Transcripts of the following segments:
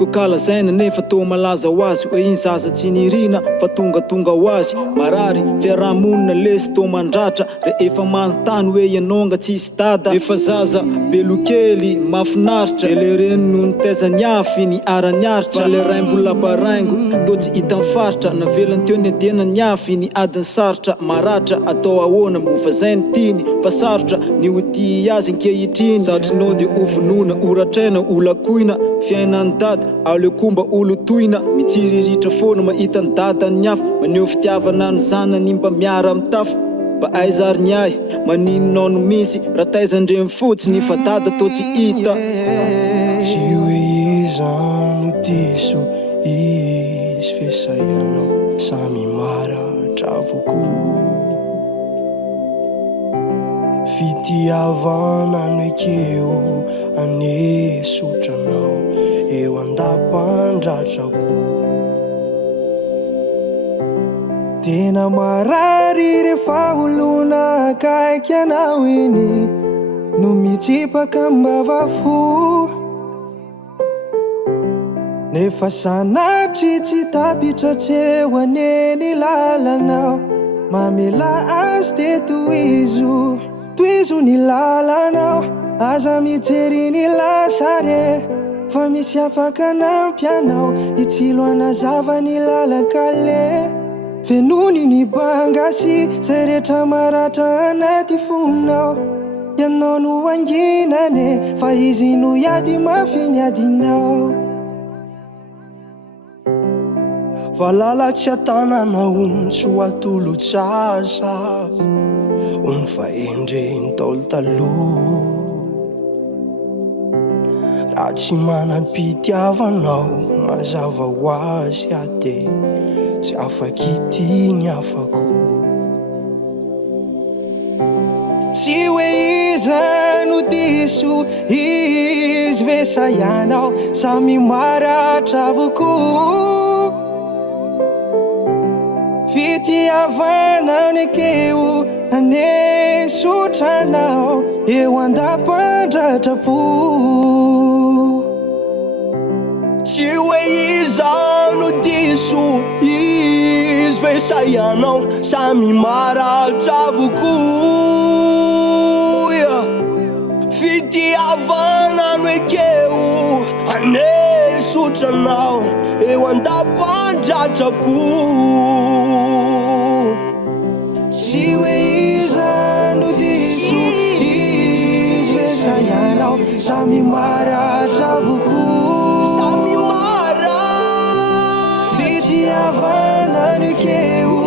Tiako kalazaina nefa tô malaza ho azy hoe iny zaza tsy nirina fa tonga ho azy marary fiarahamonina lesy tô mandratra rehefa manontany hoe ianonga tsisy dada efa zaza belokely mafinaritra ele reny no nitaiza ny afy ny araniaritra le raimbola baraingo tô tsy hita mifaritra navelany teo ny adena ny afy ny adiny saritra maratra atao ahoana mofa zay ny tiny fa sarotra ny oti azy ankehitriny satrinao de ovonona oratraina olakoina fiainany dada ale komba olo toina mitsiriritra foana mahita ny dada ny afy maneho fitiavana ny zanany mba miara mitafy mba aizary ny ahy maninonao no misy raha taizandremy fotsiny fa dada tô tsy hita tsy hoe iza no diso izy fesaianao samy maratra avoko fitiavana no ekeo anesotranao eo andapandratраpo tena marary rehefa olona akaiky anao iny no mitsipaka mbavafo nefa sanatry tsy tapitratreo aneny lalanao mamela azy de toizo ny lalanao aza mijery ny lasare fa misy afaka nampianao itsilo anazava ny lalankale fenony ny bangasy zay rehetra maratra anaty fonao ianao no anginane fa izy no iady mafy ny adinao valala tsy atanana ontsy ho atolo-tsasa ony fa endreny taolo taloha raha tsy manam-pitiavanao mazava ho azy ade tsy afaky ity ny afako tsy hoe iza no diso izy vesaianao samy maratra avoko fitiavana nekeo anesotranao eo andapandratраpo tsy hoe iza no diso izy vesaianao samy maratra avoko fitiavana no ekeo anesotranao eo andapandratраpo tsy hoe iza no diso izy vesaianao samy maratra avoko fitiavana no ekeo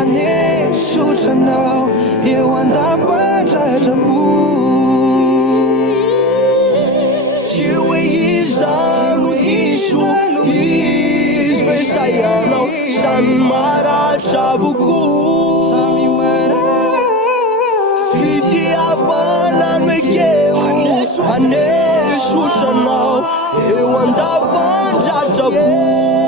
anesotranao eo andapandratраpo tsy hoe iza no diso izy vesaianao samy maratra avoko fitiavana no ekeo anesotranao eo andapandratраpo